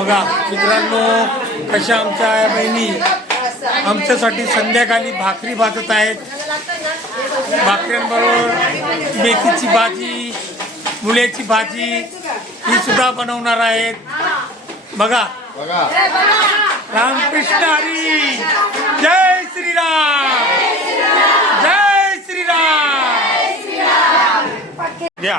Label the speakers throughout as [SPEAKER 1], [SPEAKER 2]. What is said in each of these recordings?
[SPEAKER 1] बघा मित्रांनो कशा आमच्या बहिणी आमच्यासाठी संध्याकाळी भाकरी भाजत आहेत. भाकऱ्यांबरोबर मेथीची भाजी मुळ्याची भाजी ही सुद्धा बनवणार आहेत. बघा.
[SPEAKER 2] बघा
[SPEAKER 1] रामकृष्ण हरी. जय श्रीराम. जय श्रीराम. द्या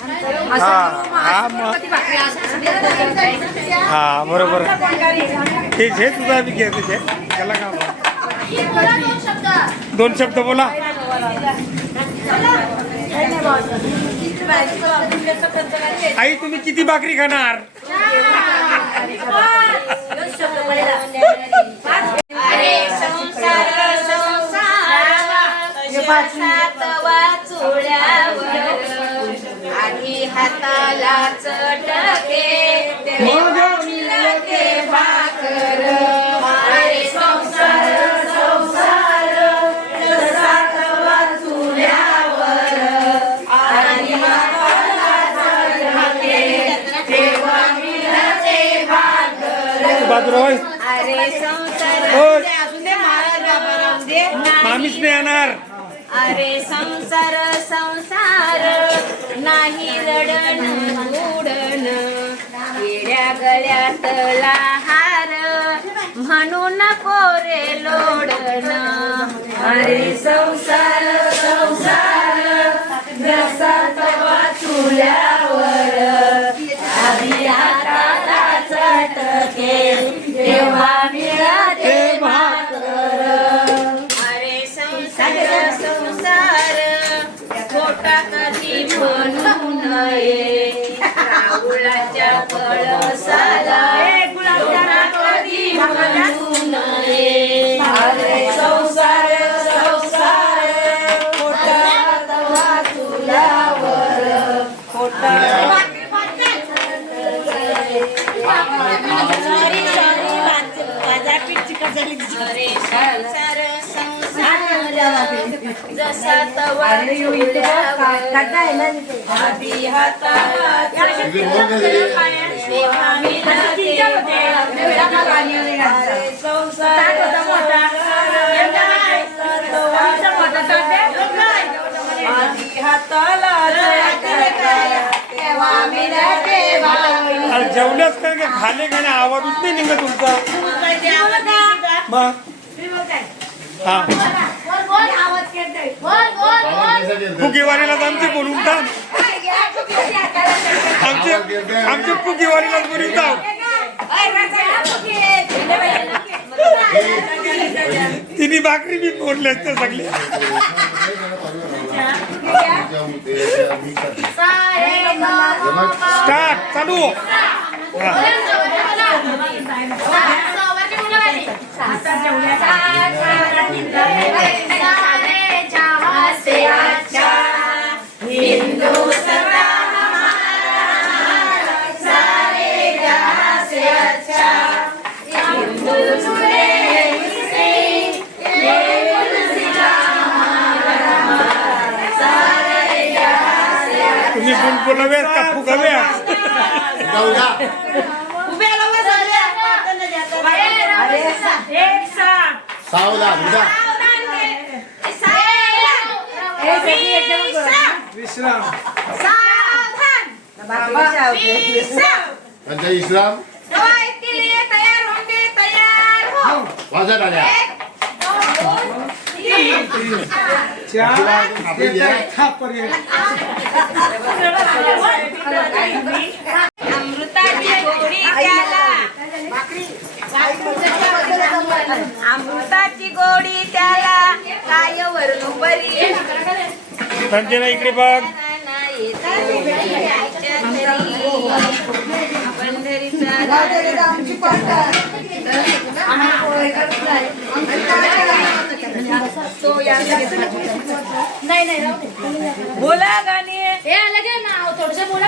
[SPEAKER 1] हा हा मग हा बरोबर तेच हे तुझा बी घे तुझे त्याला का? दोन शब्द बोला आई तुम्ही किती भाकरी खाणार
[SPEAKER 3] अरे संसार आणि हाताला चटके भाकर अरे संसार संसार सातवा चुड्यावर आणि हाताला चटके तेव्हा मिळते भाकर.
[SPEAKER 1] बाजूला होय.
[SPEAKER 3] अरे संसार
[SPEAKER 1] होय.
[SPEAKER 3] असून दे महाराज बाबा दे.
[SPEAKER 1] मामीच नाही येणार.
[SPEAKER 3] अरे संसार संसार नाही रडण उडण येड्या गळ्यातला हार म्हणून कोरे लोडण. अरे संसार संसार जसा तवा खोटा कधी म्हणू नये राहुलाच्या कळसाला खोटा कधी म्हणू नये अरे संसार संसार खोटा तवा तुलावर. खोटा अरे संसार अरे
[SPEAKER 1] जेवल्यास काय काय खाले खाणे आवाजच नाही निघत तुमचा मग? हा. फुगेवारीलाच आमचे बोलून थांब आमचे आमचे फुगेवारीलाच बोलून थांब तिने भाकरी बी बोलले असते सगळे स्टार्ट चालू हा. तुम्ही बुलबुलाव्यात का फुगाव्यात
[SPEAKER 2] सावला उदा त्यांचा इस्लाम
[SPEAKER 3] तयार होंगे तयार हो
[SPEAKER 2] वाजत आल्या.
[SPEAKER 3] अमृताची गोडी त्याला अमृताची गोडी त्याला काय वरून बरी
[SPEAKER 1] संजना इकडे बघ.
[SPEAKER 4] बोला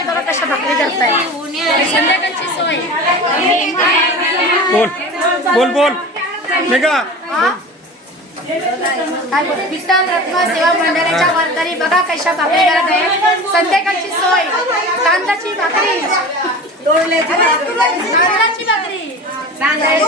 [SPEAKER 3] वारकरी बघा कशा भाकरी करताय. संध्याकाळची सोय
[SPEAKER 1] बोल. बोल बोल. निघा.
[SPEAKER 3] विठ्ठल रत्न सेवा मंडळाच्या वारकरी बघा कशा भाकरी करत आहे संध्याकाळची सोय कांदाची भाकरी. नारळाची भाकरी.
[SPEAKER 4] आहे